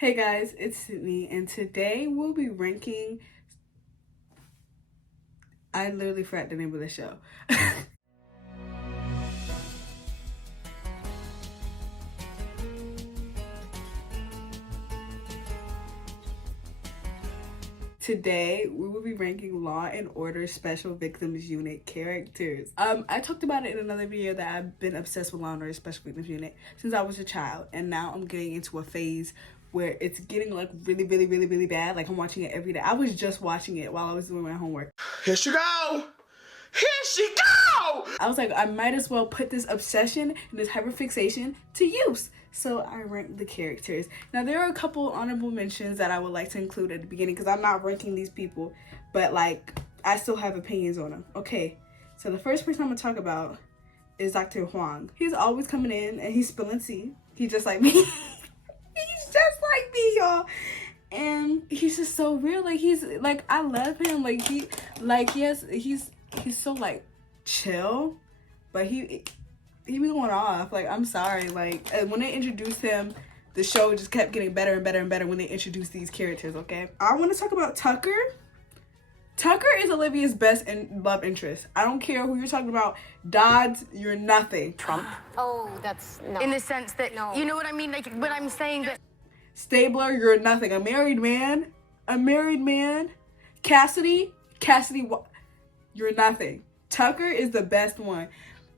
Hey guys, it's Sydney, and today we'll be ranking. I literally forgot the name of the show. Today we will be ranking Law and Order Special Victims Unit characters. I talked about it in another video that I've been obsessed with Law and Order Special Victims Unit since I was a child, and now I'm getting into a phase where it's getting like really bad. Like I'm watching it every day. I was just watching it while I was doing my homework. Here she go! Here she go! I was like, I might as well put this obsession and this hyperfixation to use. So I ranked the characters. Now there are a couple honorable mentions that I would like to include at the beginning because I'm not ranking these people, but like I still have opinions on them. Okay, so the first person I'm gonna talk about is Dr. Huang. He's always coming in and he's spilling tea. He's just like me. He's just like me, y'all. And he's just so real. Like he's like, I love him. Like he's so like chill, but he be going off. Like I'm sorry. Like when they introduced him, the show just kept getting better and better and better when they introduced these characters. Okay, I want to talk about Tucker. Tucker is Olivia's best love interest. I don't care who you're talking about. Dodds, you're nothing. Trump. Oh, that's no. In the sense that, No. you know what I mean? Like, when I'm saying that. Stabler, you're nothing. A married man. Cassidy, you're nothing. Tucker is the best one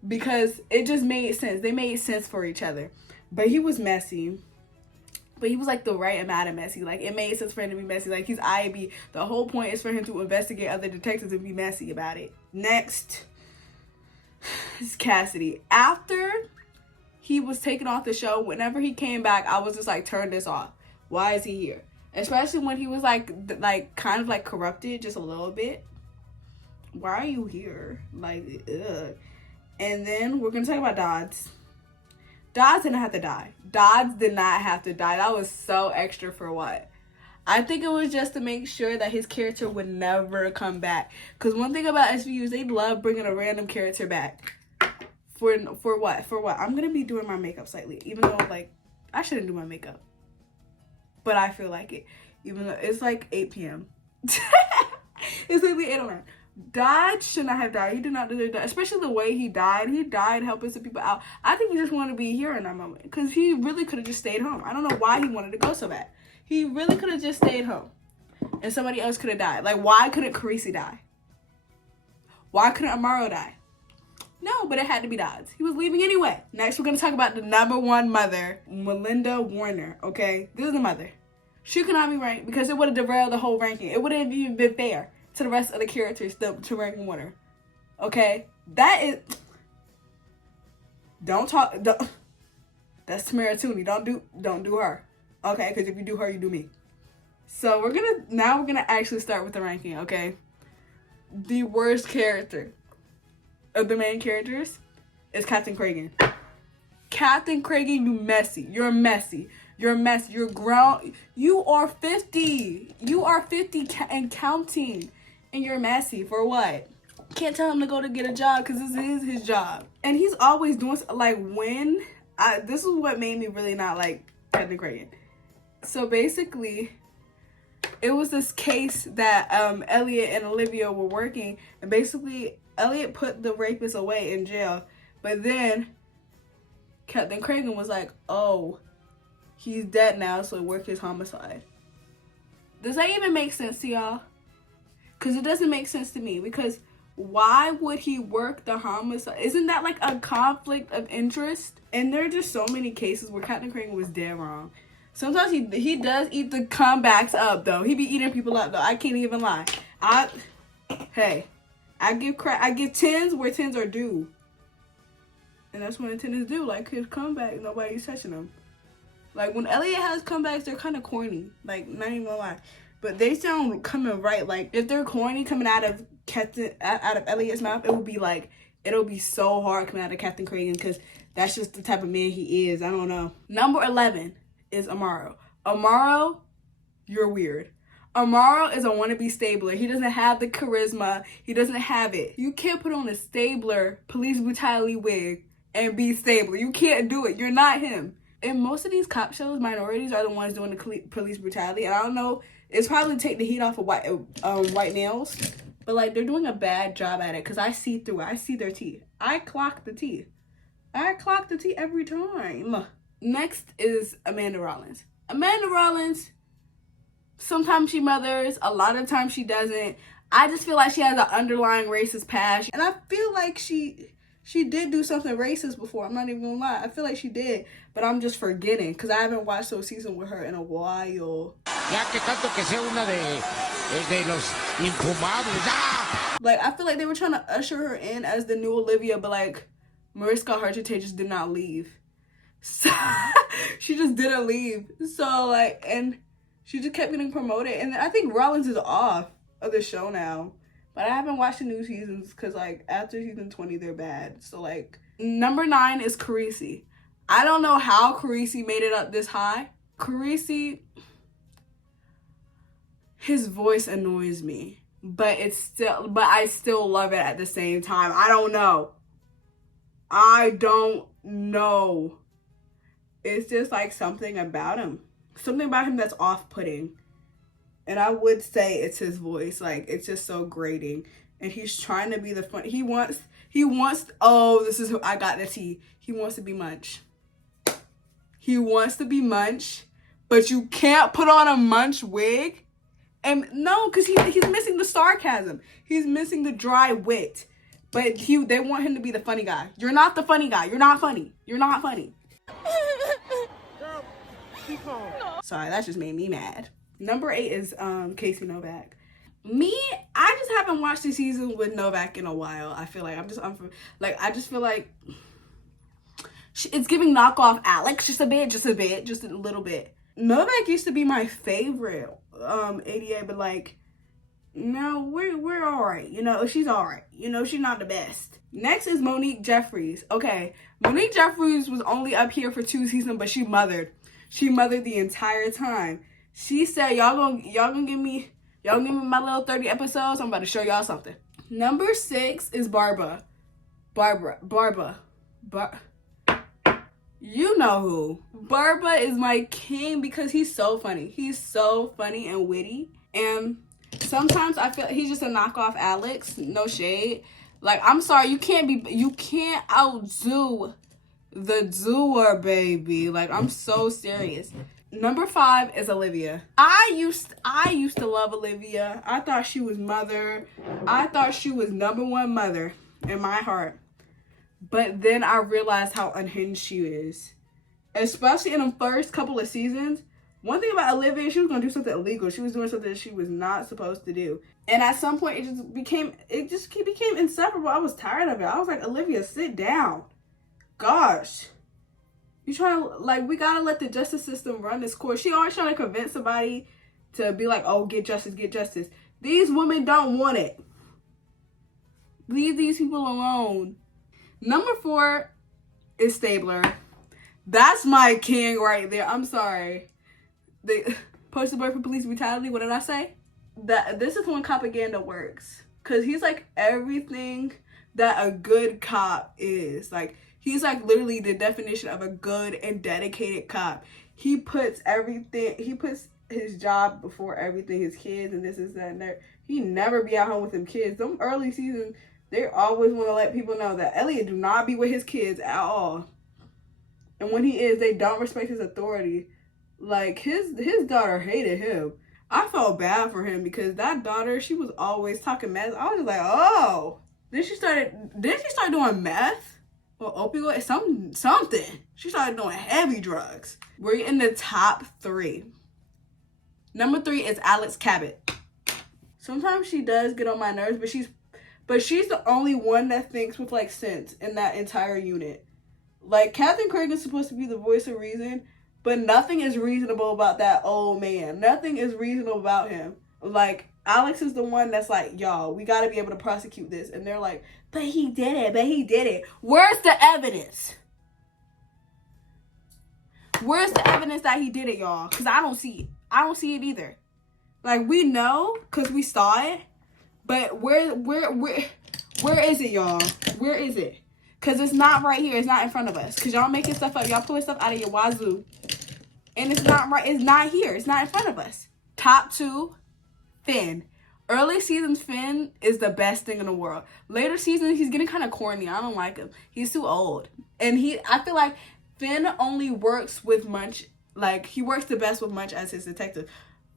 because it just made sense. They made sense for each other. But he was messy. But he was like the right amount of messy. Like it made sense for him to be messy. Like he's IB. The whole point is for him to investigate other detectives and be messy about it. Next is Cassidy. After he was taken off the show, whenever he came back, I was just like, turn this off. Why is he here? Especially when he was like kind of like corrupted just a little bit. Why are you here? Like, ugh. And then we're gonna talk about Dodds. Dodds didn't have to die. Dodds did not have to die. That was so extra for what? I think it was just to make sure that his character would never come back. Because one thing about SVUs, they love bringing a random character back. For what? For what? I'm going to be doing my makeup slightly. Even though, like, I shouldn't do my makeup. But I feel like it. Even though it's like 8 p.m. It's literally 8:09. Dodge should not have died. He did not deserve that. Especially the way he died. He died helping some people out. I think he just wanted to be here in that moment. Because he really could have just stayed home. I don't know why he wanted to go so bad. He really could have just stayed home. And somebody else could have died. Like, why couldn't Carisi die? Why couldn't Amaro die? No, but it had to be Dodds. He was leaving anyway. Next, we're going to talk about the number one mother, Melinda Warner, okay? This is the mother. She could not be ranked because it would have derailed the whole ranking. It wouldn't have even been fair to the rest of the characters to rank Warner. Okay? That is... Don't talk... That's Tamara Tooney. Don't do her. Okay? Because if you do her, you do me. So we're gonna actually start with the ranking, okay? The worst character of the main characters is Captain Cragen. Captain Cragen, you messy. You're messy. You're messy. You're grown. You are 50. You are 50 and counting. And you're messy. For what? Can't tell him to go to get a job because this is his job. And he's always doing, like, this is what made me really not like Captain Cragen. So basically, it was this case that Elliot and Olivia were working, and basically Elliot put the rapist away in jail, but then Captain Cragen was like, oh, he's dead now, so he worked his homicide. Does that even make sense to y'all? Because it doesn't make sense to me, because why would he work the homicide? Isn't that like a conflict of interest? And there are just so many cases where Captain Cragen was dead wrong. Sometimes he does eat the comebacks up, though. He be eating people up, though. I can't even lie. I give tens where tens are due. And that's when a 10 is due. Like, his comeback, nobody's touching him. Like, when Elliot has comebacks, they're kind of corny. Like, not even gonna lie. But they sound coming right. Like, if they're corny coming out of Elliot's mouth, it will be like, it'll be so hard coming out of Captain Cragen because that's just the type of man he is. I don't know. Number 11 is Amaro. Amaro, you're weird. Amaro is a wannabe Stabler. He doesn't have the charisma. He doesn't have it. You can't put on a Stabler police brutality wig and be Stabler. You can't do it. You're not him. in most of these cop shows, minorities are the ones doing the police brutality. And I don't know, it's probably to take the heat off of white males. But, like, they're doing a bad job at it because I see through it. I see their tea. I clock the tea. I clock the tea every time. Next is Amanda Rollins. Amanda Rollins, sometimes she mothers, a lot of times she doesn't. I just feel like she has an underlying racist past. And I feel like she did do something racist before. I'm not even gonna lie. I feel like she did. But I'm just forgetting because I haven't watched those seasons with her in a while. Like, I feel like they were trying to usher her in as the new Olivia, but, like, Mariska Hargitay just did not leave. So, she just didn't leave. So, like, and she just kept getting promoted. And I think Rollins is off of the show now. But I haven't watched the new seasons because, like, after season 20, they're bad. So, like, number 9 is Carisi. I don't know how Carisi made it up this high. Carisi, his voice annoys me. But I still love it at the same time. I don't know. It's just like something about him that's off-putting. And I would say it's his voice. Like, it's just so grating. And he's trying to be the fun. He wants, oh, this is who I got the tea. He wants to be Munch. But you can't put on a Munch wig. And no, because he's missing the sarcasm. He's missing the dry wit. But they want him to be the funny guy. You're not the funny guy. You're not funny. Girl, keep home. Sorry, that just made me mad. Number 8 is Casey Novak. Me, I just haven't watched the season with Novak in a while. I feel like I just feel like it's giving knockoff Alex just a little bit. Novak used to be my favorite ADA, but, like, no, we're all right. You know, she's all right. You know, she's not the best. Next is Monique Jeffries. Okay, Monique Jeffries was only up here for 2 seasons, but she mothered. She mothered the entire time. She said, y'all gonna give me my little 30 episodes. I'm about to show y'all something. Number 6 is Barbara. You know who. Barbara is my king because he's so funny. He's so funny and witty. And sometimes I feel he's just a knockoff Alex. No shade. Like, I'm sorry, you can't outdo the doer, baby. Like, I'm so serious. Number 5 is Olivia. I used to love Olivia. I thought she was mother. I thought she was number 1 mother in my heart. But then I realized how unhinged she is. Especially in the first couple of seasons. One thing about Olivia, she was going to do something illegal. She was doing something she was not supposed to do. And at some point, it became inseparable. I was tired of it. I was like, Olivia, sit down. Gosh. You trying to, like, we got to let the justice system run this course. She always trying to convince somebody to be like, oh, get justice, get justice. These women don't want it. Leave these people alone. Number 4 is Stabler. That's my king right there. I'm sorry. The poster boy for police brutality. What did I say? This is when propaganda works. Because he's like everything that a good cop is. Like, he's like literally the definition of a good and dedicated cop. He puts his job before everything, his kids and this and that and that. He never be at home with them kids. Them early seasons, they always want to let people know that Elliot do not be with his kids at all. And when he is, they don't respect his authority. Like, his daughter hated him. I felt bad for him because that daughter, she was always talking mess. I was just like, oh. Then she started doing meth or opioid, something. She started doing heavy drugs. We're in the top 3. Number 3 is Alex Cabot. Sometimes she does get on my nerves, but she's the only one that thinks with, like, sense in that entire unit. Like, Captain Craig is supposed to be the voice of reason, but nothing is reasonable about that old man. Nothing is reasonable about him. Like, Alex is the one that's like, y'all, we got to be able to prosecute this. And they're like, but he did it. Where's the evidence? Where's the evidence that he did it, y'all? Because I don't see it. I don't see it either. Like, we know because we saw it. But where is it, y'all? Where is it? Because it's not right here. It's not in front of us. Because y'all making stuff up. Y'all pulling stuff out of your wazoo. And it's not right. It's not here. It's not in front of us. Top 2, Finn. Early seasons, Finn is the best thing in the world. Later seasons, he's getting kind of corny. I don't like him. He's too old. And I feel like Finn only works with Munch. Like, he works the best with Munch as his detective.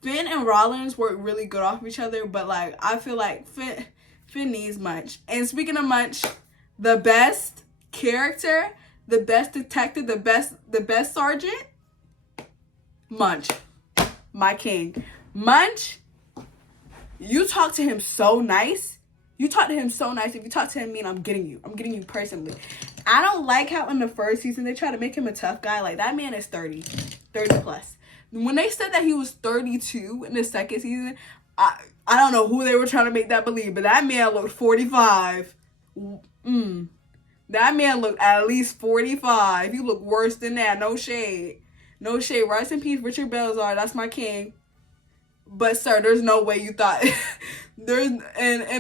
Finn and Rollins work really good off each other. But, like, I feel like Finn needs Munch. And speaking of Munch, the best character, the best detective, the best sergeant, Munch. My king. Munch, you talk to him so nice. You talk to him so nice. If you talk to him mean, I'm getting you. I'm getting you personally. I don't like how in the first season they try to make him a tough guy. Like, that man is 30 plus. When they said that he was 32 in the second season, I don't know who they were trying to make that believe, but that man looked 45. That man looked at least 45. He looked worse than that. No shade. No shade. Rest in peace, Richard Belzar. That's my king. But sir, there's no way you thought and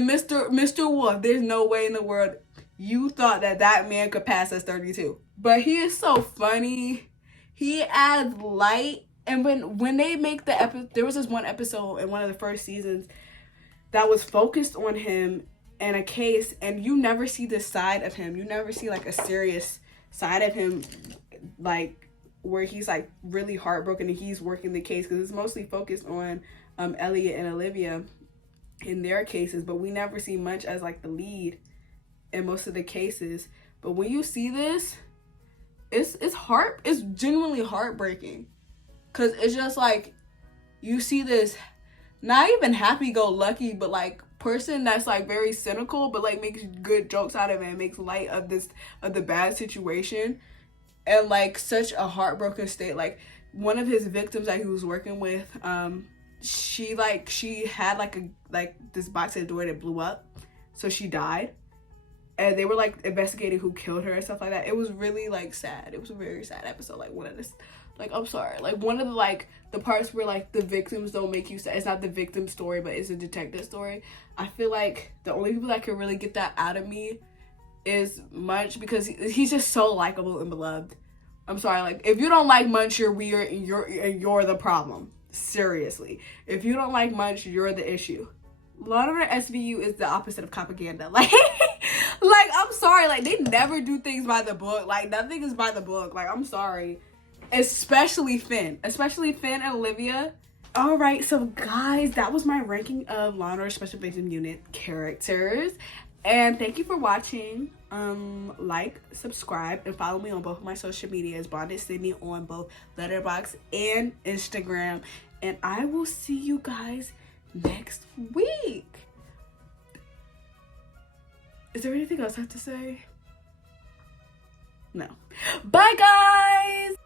Mr. Wolf, there's no way in the world you thought that man could pass as 32. But he is so funny. He adds light. And when they make the episode, there was this one episode in one of the first seasons that was focused on him and a case, and you never see this side of him. You never see like a serious side of him, like where he's like really heartbroken and he's working the case, because it's mostly focused on Elliot and Olivia in their cases, but we never see Munch as like the lead in most of the cases. But when you see this, it's genuinely heartbreaking, because it's just like you see this not even happy-go-lucky, but like person that's like very cynical, but like makes good jokes out of it and makes light of the bad situation, and like such a heartbroken state. Like one of his victims that he was working with, she had like this box at the door that blew up, so she died, and they were like investigating who killed her and stuff like that. It was really like sad. It was a very sad episode. Like one of this, like, I'm sorry, like one of the like the parts where like the victims don't make you sad. It's not the victim story, but it's a detective story. I feel like the only people that can really get that out of me is Munch, because he's just so likable and beloved. I'm sorry, like if you don't like Munch, you're weird and you're the problem. Seriously, if you don't like Munch, you're the issue. Law & Order SVU is the opposite of propaganda. Like I'm sorry, like they never do things by the book. Like nothing is by the book. Like I'm sorry, especially Finn and Olivia. All right, so guys, that was my ranking of Law & Order Special Victims Unit characters, and thank you for watching. Like, subscribe, and follow me on both of my social medias, blondedsydney on both letterboxd and Instagram, and I will see you guys next week. Is there anything else I have to say? No. Bye, guys!